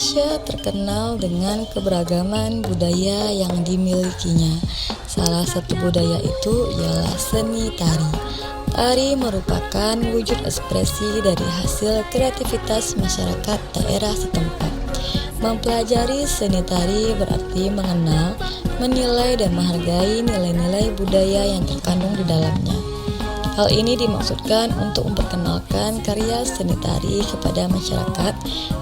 Indonesia terkenal dengan keberagaman budaya yang dimilikinya. Salah satu budaya itu ialah seni tari. Tari merupakan wujud ekspresi dari hasil kreativitas masyarakat daerah setempat. Mempelajari seni tari berarti mengenal, menilai, dan menghargai nilai-nilai budaya yang terkandung di dalamnya. Hal ini dimaksudkan untuk memperkenalkan karya seni tari kepada masyarakat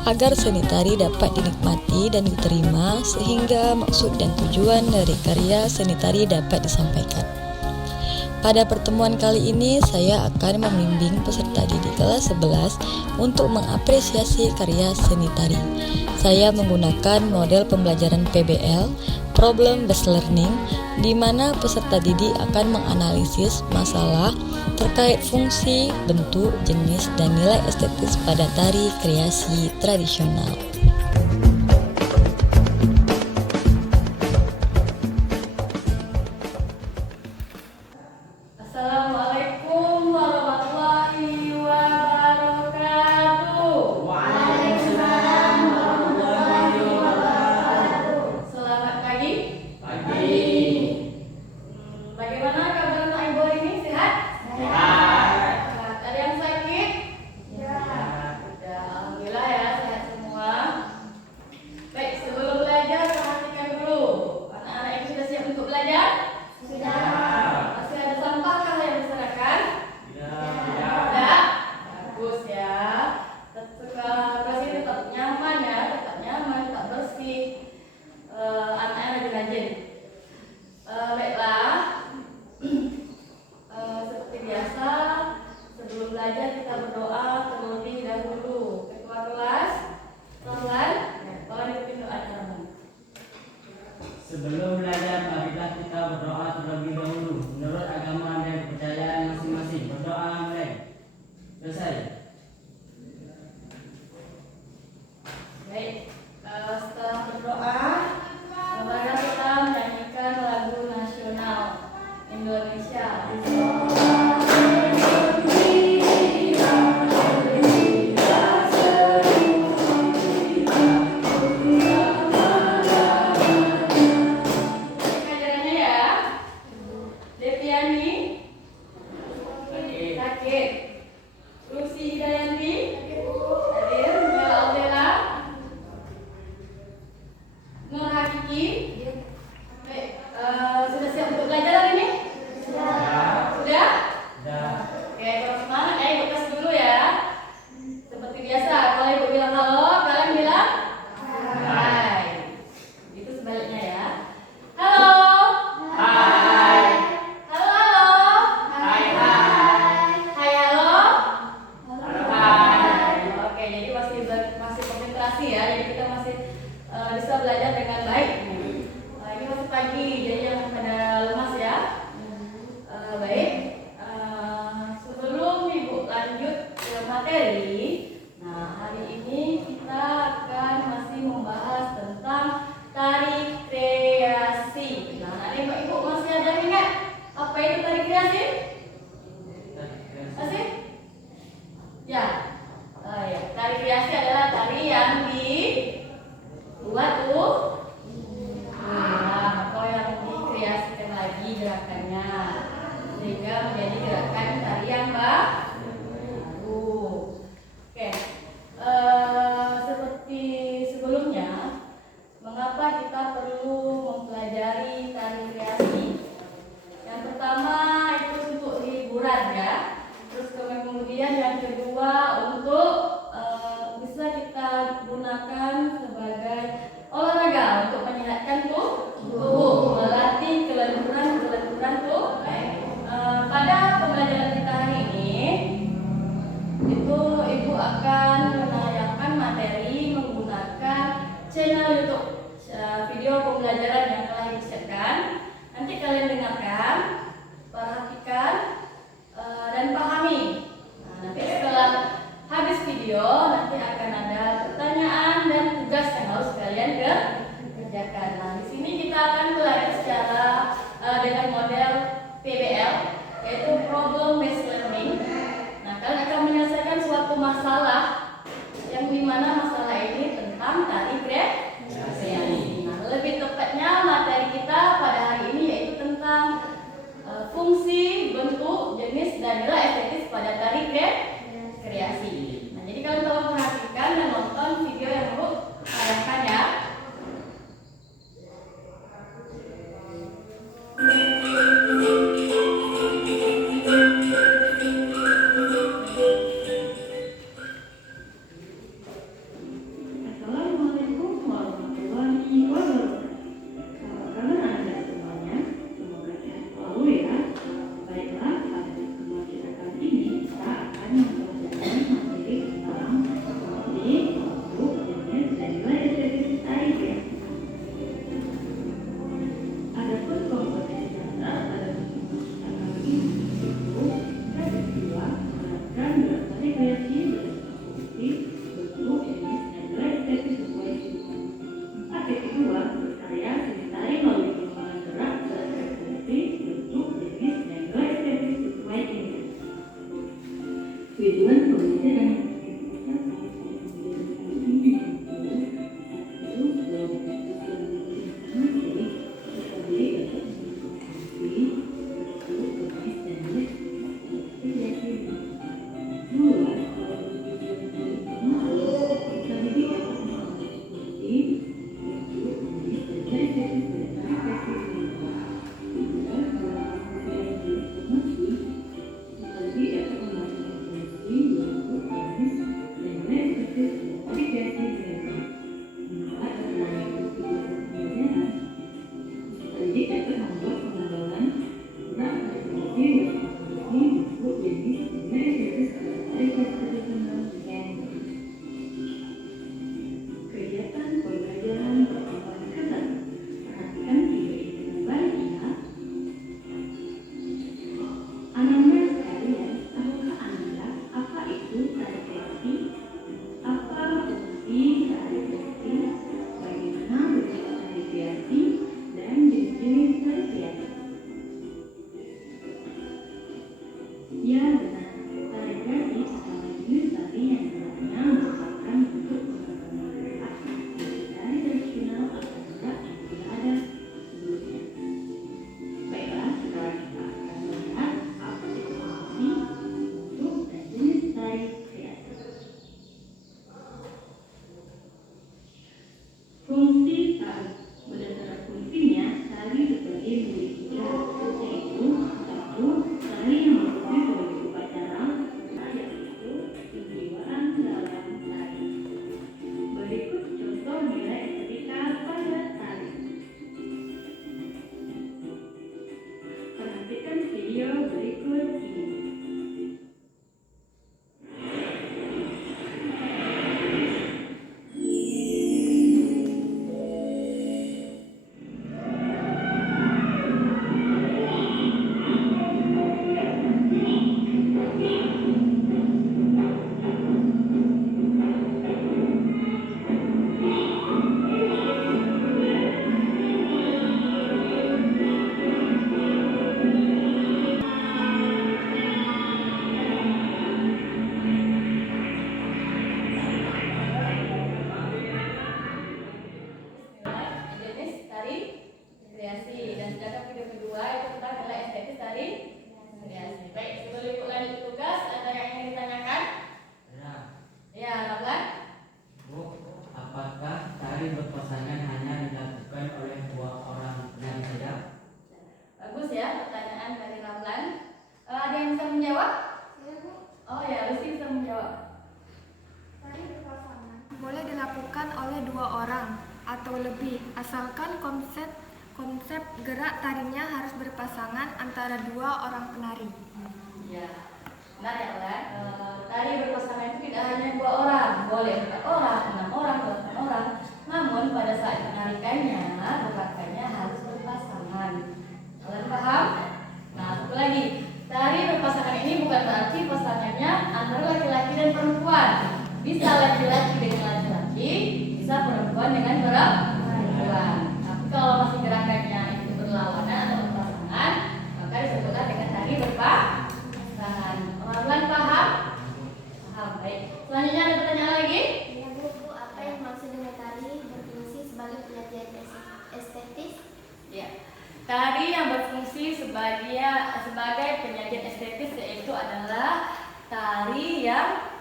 agar seni tari dapat dinikmati dan diterima sehingga maksud dan tujuan dari karya seni tari dapat disampaikan. Pada pertemuan kali ini saya akan membimbing peserta didik kelas 11 untuk mengapresiasi karya seni tari. Saya menggunakan model pembelajaran PBL, Problem Based Learning, di mana peserta didik akan menganalisis masalah terkait fungsi, bentuk, jenis, dan nilai estetis pada tari kreasi tradisional. Assalamualaikum warahmatullahi wabarakatuh. Waalaikumsalam warahmatullahi wabarakatuh. Selamat pagi. Pagi. Bagaimana kabar anak ibu hari ini? Sehat? Sehat. Ada yang sakit? Ya. Sudah, alhamdulillah ya, sehat semua. Baik, sebelum belajar perhatikan dulu. Anak-anak ibu sudah siap untuk belajar? Sudah. Masih ada sampahkah yang berserakan? Tidak. Tidak? Bagus ya. Kelas ini tetap nyaman ya, tetap nyaman, tetap bersih. Anak-anak rajin. Baiklah. Seperti biasa, sebelum belajar kita berdoa terlebih dahulu. Ketua kelas, pelan-pelan, tolong dipimpin doa dalam. Sebelum belajar, marilah kita berdoa terlebih dahulu menurut agama dan kepercayaan masing-masing. Berdoa mulai. Selesai. Baik, setelah berdoa, mari kita menyanyikan lagu nasional Indonesia. Pelajarannya ya, Deviani sakit, Lucy Hidayanti hadir, Mel Aldela, Nur Hakiki. Baik, sudah siap untuk belajar hari ini? Sudah. Sudah? Sudah. Oke, kalau semangat ya, ibu tes dulu ya. Seperti biasa, kalau ibu bilang halo, kalian bilang hai. Itu sebaliknya ya. Halo. Hai. Halo, halo. Hai, hai. Hai, halo. Halo, hai. Oke, jadi masih konsentrasi ya. Jadi kita masih bisa belajar dengan baik. Ini masih pagi, jadi jangan pada lemas ya. Baik. Sebelum ibu lanjut ke materi, nah hari ini kita akan masih membahas tentang tari kreasi. Nah, nanti ibu masih ada ingat apa itu tari kreasi? Masih? Ya. Ya. Tari kreasi adalah tari yang dibuat atau yang dikreasikan lagi gerakannya sehingga menjadi gerakan tari yang baru. Oke. Seperti sebelumnya, mengapa kita perlu mempelajari tari kreasi? Yang pertama itu untuk hiburan ya. Terus kemudian yang kedua untuk bisa kita gunakan sebagai olahraga untuk menyehatkan tubuh, melatih kelenturan tubuh. Pada pembelajaran kita hari ini, itu ibu akan menayangkan materi menggunakan channel YouTube video pembelajaran yang telah disiapkan. Nanti kalian dengarkan, perhatikan, dan pahami. Nah, nanti setelah habis video, nanti akan ada pertanyaan dan tugas yang harus kalian kerjakan. Nah, di sini kita akan belajar secara dengan model PBL, yaitu Problem Based Learning. Nah, kalian akan menyelesaikan suatu masalah yang dimana masalah ini tentang tari Jenis tari rekreasi, dan sedangkan video kedua itu tentang nilai estetis tari rekreasi. Baik, sebelum ikut lanjut tugas, ada yang ingin ditanyakan? Ya, Ramlan. Bu, apakah tari berpasangan hanya dilakukan oleh dua orang penari saja? Bagus ya pertanyaan dari Ramlan. Ada yang bisa menjawab? Ya, Bu. Oh ya, Lucy bisa menjawab. Tari berpasangan boleh dilakukan oleh dua orang atau lebih, asalkan konsep gerak tarinya harus berpasangan antara dua orang penari. Ya, benar ya, Ramlan. Tari berpasangan itu tidak hanya dua orang, boleh 4 orang, 6 orang, 8 orang. Namun pada saat menarikannya, gerakannya harus berpasangan. Kalian paham? Nah, satu lagi, tari berpasangan ini bukan berarti pasangannya antara laki-laki dan perempuan. Bisa laki-laki dengan laki-laki, bisa perempuan dengan perempuan. Tapi kalau masih gerakannya itu berlawanan atau berpasangan, maka disebutlah dengan tari berpasangan. Orang-orang paham? Paham. Baik. Selanjutnya ada pertanyaan lagi? Ya, Bu, apa yang maksud dengan tari berfungsi sebagai penyajian estetis? Ya. Tari yang berfungsi sebagai penyajian estetis yaitu adalah tari yang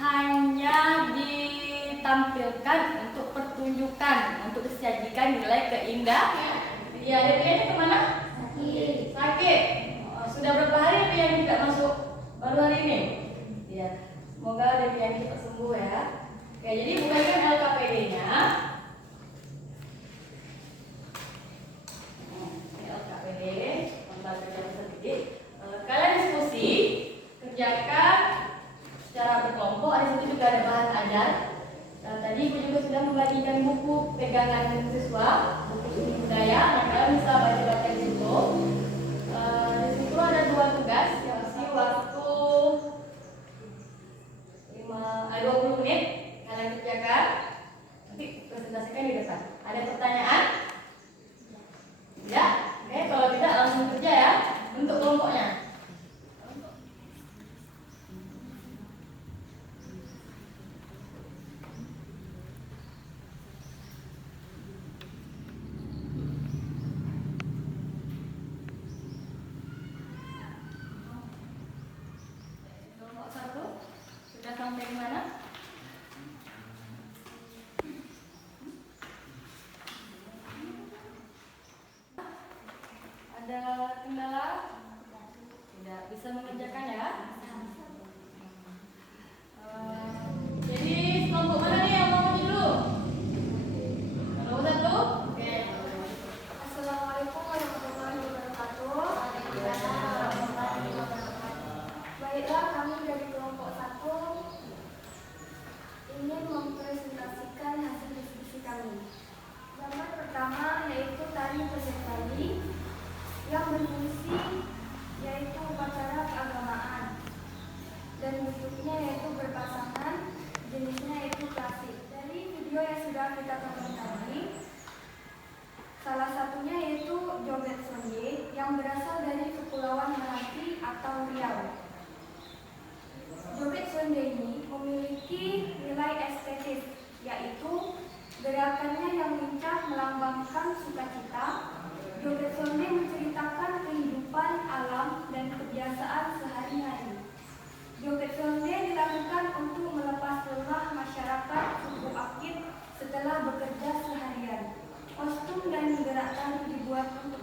hanya ditampilkan untuk pertunjukan, untuk disajikan nilai keindahan. Ya, Deviani kemana? Sakit. Sakit. Oh, sudah berapa hari Deviani tidak masuk? Baru hari ini. Ya, semoga Deviani cepat sembuh ya. Oke, jadi bukakan LKPD-nya. LKPD, lembaga jasa sedikit. Kalian diskusi, kerjakan secara berkelompok. Di situ juga ada bahan ajar. Dan tadi Ibu juga sudah membagikan buku pegangan siswa, buku seni budaya. Nah, kalian bisa baca-baca di situ. Di situ ada 2 tugas yang isi waktu 20 menit. Kalian kerjakan. Nanti presentasikan di depan. Ada pertanyaan? Ya, oke. Kalau tidak langsung kerja ya. Untuk kelompoknya. Kelompok 1 sudah sampai di mana? Ada kendala? Tidak. Bisa mengerjakan ya? Jadi kelompok mana nih yang mau maju dulu? Kalau udah dulu? Oke. Assalamualaikum warahmatullahi wabarakatuh. Baiklah, kami dari kelompok 1 ingin mempresentasikan hasil diskusi kami. Gambar pertama yaitu tari pendek tali yang berfungsi yaitu upacara keagamaan, dan bentuknya yaitu berpasangan, jenisnya yaitu klasik. Dari video yang sudah kita tonton tadi, salah satunya yaitu joget sonde yang berasal dari Kepulauan Meranti atau Riau. Joget sonde ini memiliki nilai estetis, yaitu gerakannya yang lincah melambangkan sukacita. Joget sonde menceritakan kehidupan alam dan kebiasaan sehari-hari. Joget sonde dilakukan untuk melepas lelah masyarakat suku Akit setelah bekerja seharian. Kostum dan gerak tari dibuat untuk